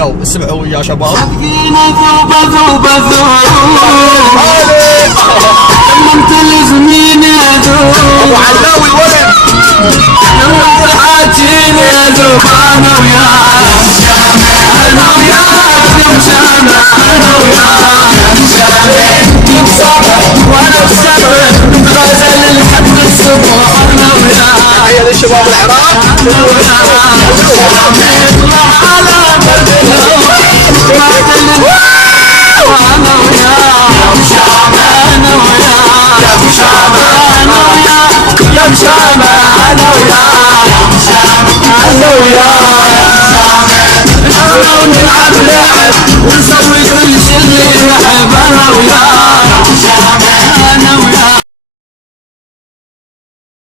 يو اسمعوا يا شباب. فينا ذوبة ذوبة ذوب لما انت الزمين يا ذوب ابو علاوي ولد لما انت حاجيني يا ذوب انا وياك انا وياك نمشانا انا وياك وانا بسبب غزل لحد الصبح انا وياك. تحية للشباب العراق. انا وياك نطلع على بلدنا وانا وياك يا مشامة انا وياك يا مشامة انا وياك يا مشامة انا وياك يا مشامة انا وياك نحن ونلعب لعب ونسوي كل شي اللي نحب انا وياك